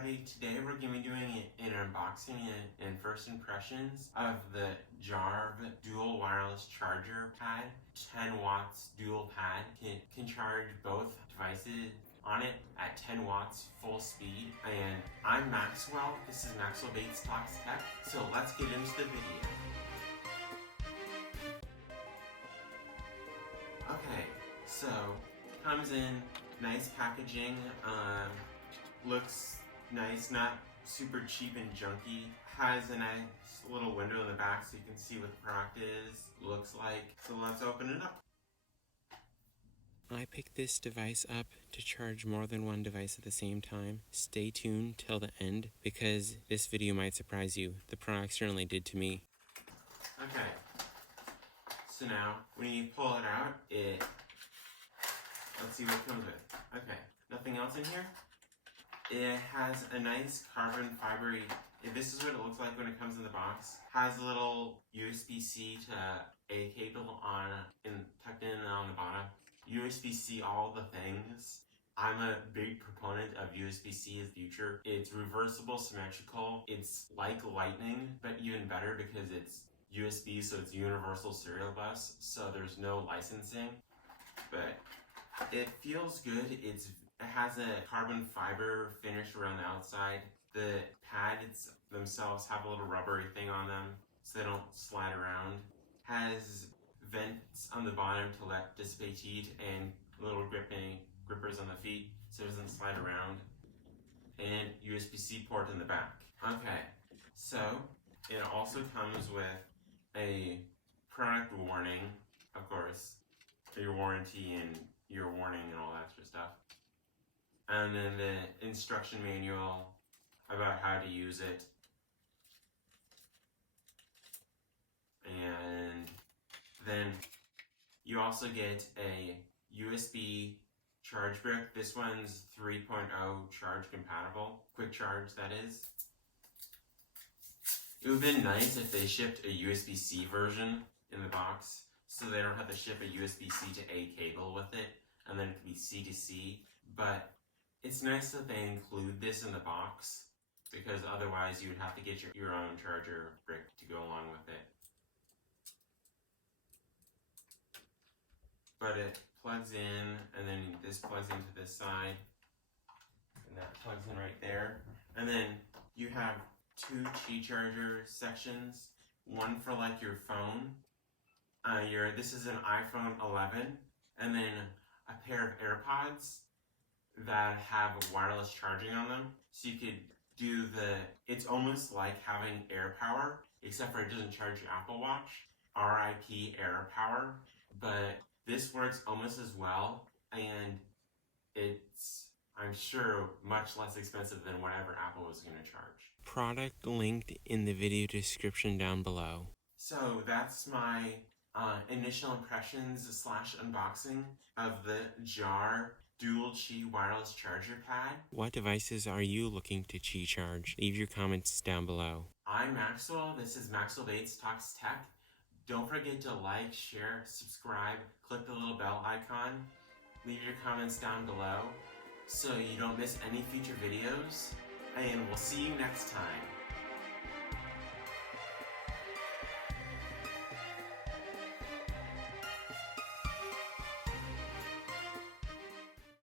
everybody, today we're going to be doing an unboxing and first impressions of the Duel wireless charger pad. 10 watts dual pad, can charge both devices on it at 10 watts full speed. And I'm Maxwell, this is Maxwell Bates Talks Tech, so let's get into the video. Okay, so comes in nice packaging, looks nice, not super cheap and junky. Has a nice little window in the back so you can see what the product looks like. So let's open it up. I picked this device up to charge more than one device at the same time. Stay tuned till the end because this video might surprise you. The product certainly did to me. Okay, so now when you pull it out, let's see what it comes with. Okay, nothing else in here. It has a nice carbon fiber. This is what it looks like when it comes in the box. Has a little USB-C to A cable tucked in on the bottom. USB-C all the things. I'm a big proponent of USB-C as the future. It's reversible, symmetrical. It's like lightning, but even better because it's USB, so it's universal serial bus, so there's no licensing. But it feels good. It has a carbon fiber finish around the outside. The pads themselves have a little rubbery thing on them so they don't slide around. Has vents on the bottom to let dissipate heat and little grippers on the feet so it doesn't slide around. And USB-C port in the back. Okay, so it also comes with a product warning, of course, for your warranty and your warning and all that sort of stuff. And then the instruction manual about how to use it. And then you also get a USB charge brick. This one's 3.0 charge compatible. Quick charge, that is. It would have been nice if they shipped a USB-C version in the box so they don't have to ship a USB-C to A cable with it and then it could be C to C. But it's nice that they include this in the box because otherwise you would have to get your own charger brick to go along with it. But it plugs in, and then this plugs into this side, and that plugs in right there. And then you have two Qi charger sections, one for like your phone. This is an iPhone 11, and then a pair of AirPods that have wireless charging on them. So you could do it's almost like having AirPower, except for it doesn't charge your Apple Watch. RIP AirPower, but this works almost as well, and it's, I'm sure, much less expensive than whatever Apple was going to charge. Product linked in the video description down below. So that's my initial impressions / unboxing of the Dual Qi wireless charger pad. What devices are you looking to Qi charge? Leave your comments down below. I'm Maxwell. This is Maxwell Bates Talks Tech. Don't forget to like, share, subscribe, click the little bell icon, leave your comments down below so you don't miss any future videos, and we'll see you next time.